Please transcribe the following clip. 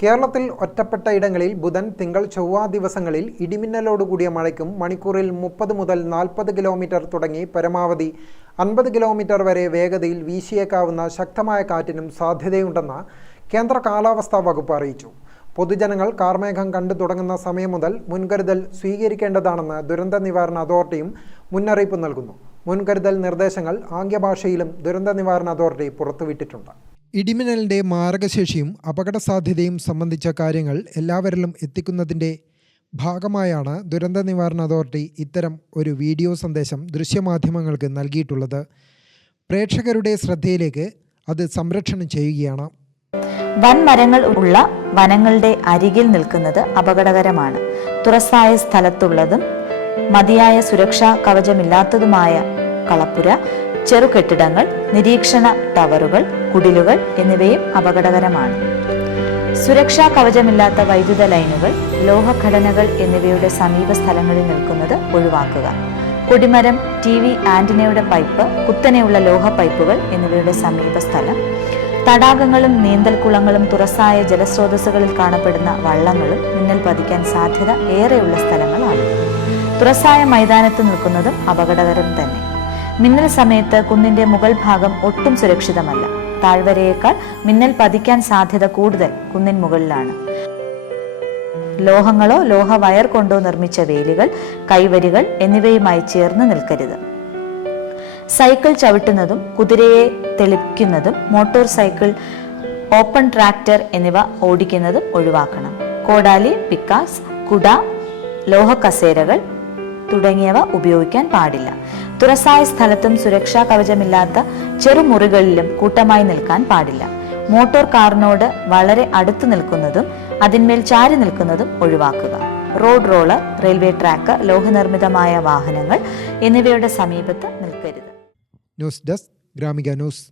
കേരളത്തിൽ ഒറ്റപ്പെട്ട ഇടങ്ങളിൽ ബുധൻ തിങ്കൾ ചൊവ്വ ദിവസങ്ങളിൽ ഇടിമിന്നലോടുകൂടിയ മഴയ്ക്കും മണിക്കൂറിൽ മുപ്പത് മുതൽ നാൽപ്പത് കിലോമീറ്റർ തുടങ്ങി പരമാവധി അൻപത് കിലോമീറ്റർ വരെ വേഗതയിൽ വീശിയേക്കാവുന്ന ശക്തമായ കാറ്റിനും സാധ്യതയുണ്ടെന്ന് കേന്ദ്ര കാലാവസ്ഥാ വകുപ്പ് അറിയിച്ചു. പൊതുജനങ്ങൾ കാർമേഘം കണ്ടു തുടങ്ങുന്ന സമയം മുതൽ മുൻകരുതൽ സ്വീകരിക്കേണ്ടതാണെന്ന് ദുരന്ത നിവാരണ അതോറിറ്റിയും മുന്നറിയിപ്പ് നൽകുന്നു. മുൻകരുതൽ നിർദ്ദേശങ്ങൾ ആംഗ്യഭാഷയിലും ദുരന്ത നിവാരണ അതോറിറ്റി പുറത്തുവിട്ടിട്ടുണ്ട്. ഇടിമിന്നലിന്റെ മാരകശേഷിയും അപകട സാധ്യതയും സംബന്ധിച്ച കാര്യങ്ങൾ എല്ലാവരിലും എത്തിക്കുന്നതിന്റെ ഭാഗമായാണ് ദുരന്ത നിവാരണ അതോറിറ്റി ഇത്തരം ഒരു വീഡിയോ സന്ദേശം ദൃശ്യമാധ്യമങ്ങൾക്ക് നൽകിയിട്ടുള്ളത്. പ്രേക്ഷകരുടെ ശ്രദ്ധയിലേക്ക് അത് സംരക്ഷണം ചെയ്യുകയാണ്. വൻമരങ്ങൾ ഉള്ള വനങ്ങളുടെ അരികിൽ നിൽക്കുന്നത് അപകടകരമാണ്. തുറസായ സ്ഥലത്തുള്ളതും മതിയായ സുരക്ഷാ കവചമില്ലാത്തതുമായ കളപ്പുര ചെറുകെട്ടിടങ്ങൾ നിരീക്ഷണ ടവറുകൾ കുടിലുകൾ എന്നിവയും അപകടകരമാണ്. സുരക്ഷാ കവചമില്ലാത്ത വൈദ്യുത ലൈനുകൾ ലോഹഘടനകൾ എന്നിവയുടെ സമീപ സ്ഥലങ്ങളിൽ നിൽക്കുന്നത് ഒഴിവാക്കുക. കൊടിമരം ടി വി ആന്റിനയുടെ പൈപ്പ് കുത്തനെയുള്ള ലോഹ പൈപ്പുകൾ എന്നിവയുടെ സമീപ സ്ഥലം. തടാകങ്ങളും നീന്തൽക്കുളങ്ങളും തുറസായ ജലസ്രോതസ്സുകളിൽ കാണപ്പെടുന്ന വള്ളങ്ങളും മിന്നൽ പതിക്കാൻ സാധ്യത ഏറെയുള്ള സ്ഥലങ്ങളാണ്. തുറസായ മൈതാനത്ത് നിൽക്കുന്നതും അപകടകരം തന്നെ. മിന്നൽ സമയത്ത് കുന്നിന്റെ മുകൾ ഭാഗം ഒട്ടും സുരക്ഷിതമല്ല. താഴ്വരയേക്കാൾ മിന്നൽ പതിക്കാൻ സാധ്യത കൂടുതൽ കുന്നിൻ മുകളിലാണ്. ലോഹങ്ങളോ ലോഹ വയർ കൊണ്ടോ നിർമ്മിച്ച വേലികൾ കൈവരികൾ എന്നിവയുമായി ചേർന്ന് നിൽക്കരുത്. സൈക്കിൾ ചവിട്ടുന്നതും കുതിരയെ തെളിക്കുന്നതും മോട്ടോർ സൈക്കിൾ ഓപ്പൺ ട്രാക്ടർ എന്നിവ ഓടിക്കുന്നതും ഒഴിവാക്കണം. കോടാലി പിക്കാസ് കുട ലോഹ കസേരകൾ തുടങ്ങിയവ ഉപയോഗിക്കാൻ പാടില്ല. തുറസായ സ്ഥലത്തും സുരക്ഷാ കവചമില്ലാത്ത ചെറുമുറികളിലും കൂട്ടമായി നിൽക്കാൻ പാടില്ല. മോട്ടോർ കാറിനോട് വളരെ അടുത്ത് നിൽക്കുന്നതും അതിന്മേൽ ചാരി നിൽക്കുന്നതും ഒഴിവാക്കുക. റോഡ് റോളർ റെയിൽവേ ട്രാക്ക് ലോഹനിർമ്മിതമായ വാഹനങ്ങൾ എന്നിവയുടെ സമീപത്ത് നിൽക്കരുത്. ന്യൂസ് ഡെസ്ക് ഗ്രാമിക ന്യൂസ്.